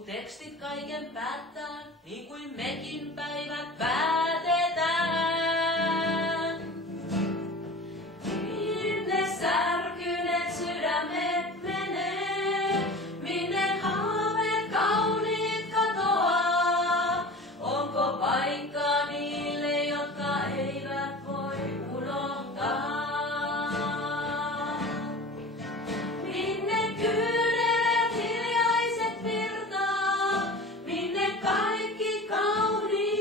Kun tekstit kaiken päättää, niin kuin mekin päivät päätetään. Minne särkyneet sydämet menee, minne haaveet kauniit katoaa. Onko paikkaa niille, jotka eivät voi unohtaa? Minne kyynelet hiljaiset virtaa, minne kaikki kaunis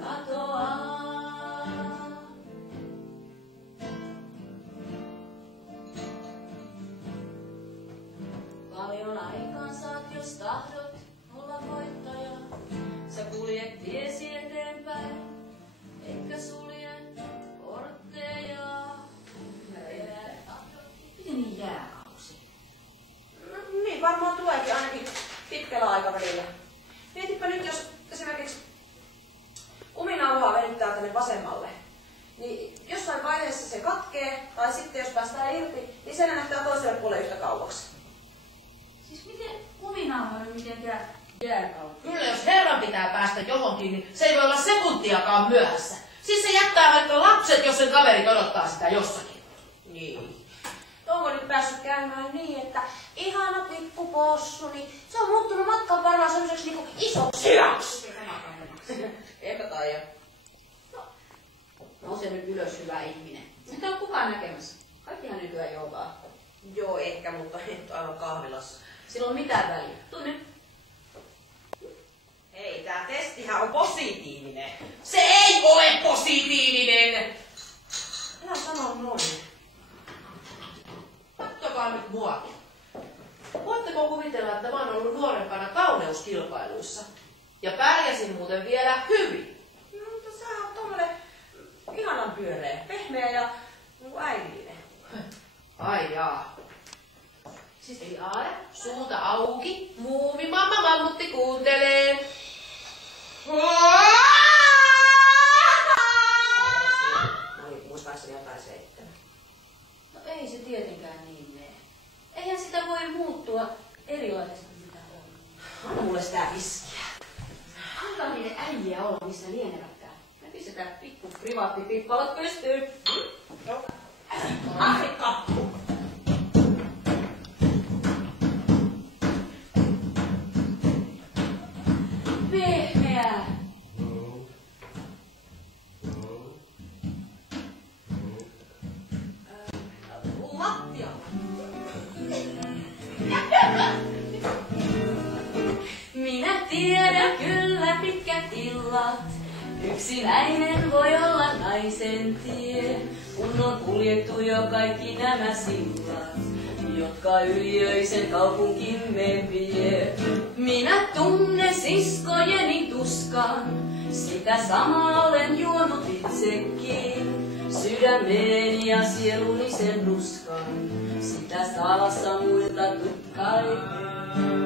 katoaa. Paljon aikaa saat, jos tahdot olla voittaja. Sä kuljet tiesi eteenpäin, etkä sulje portteja. Miten niin jääkausi? Niin varmaan tuleekin ainakin pitkällä aikavälillä. Mietipä nyt, jos esimerkiksi kuminauhaa venyttää tänne vasemmalle, niin jossain vaiheessa se katkee, tai sitten jos päästään irti, niin se näyttää toiselle puolelle yhtä kauaksi. Siis miten kuminauha on mitenkään jääkausi? Kyllä jos herran pitää päästä johonkin, niin se ei voi olla sekuntiakaan myöhässä. Siis se jättää vaikka lapset, jos sen kaverit odottaa sitä jossakin. Niin. Onko nyt päässyt käymään niin, että ihana pikkupossu, niin se on muuttunut matkan varrella sellaiseksi niinku isoksi hyväksi? Eipä taida. Nouse nyt ylös, hyvä ihminen. Mitä on kukaan näkemässä? Kaikkihan nykyään joogaa. Joo, ehkä, mutta et aivan kahvilassa. Sillä on mitään väliä. Tuu nyt. Hei, tää testihän on positiivinen. Se ei ole positiivinen! Älä sano noin. Kattokaa nyt muakin. Voitteko kuvitella, että mä oon ollut nuorempana kauneuskilpailuissa? Ja pärjäsin muuten vielä hyvin. No, mutta sä oot tommonen ihanan pyöreä, pehmeä ja äidillinen. Ai jaa. Siis eli Aare, suuta auki, muumimamma mammutti kuuntelee. Muistaakseni jotain 7. No ei se tietenkään niin mene. Eihän sitä voi muuttua erilaisesti mitä on. Anna mulle sitä viskiä. Antaa niiden äijiä olla missä lienevätkään. Me pistetään pikku privaattipippalat pystyyn. Joo. Aika. Pehmeää. Lattia. Minä tiedän kyllä pitkät illat. Yksinäinen voi olla naisen tie, kun on kuljettu jo kaikki nämä sillat, jotka yliöisen kaupunkimme vie. Minä tunnen siskojeni tuskan, sitä samaa olen juonut itsekin. Sydämeni ja sieluni sen nuskan, sitä salassa muilta kaiken.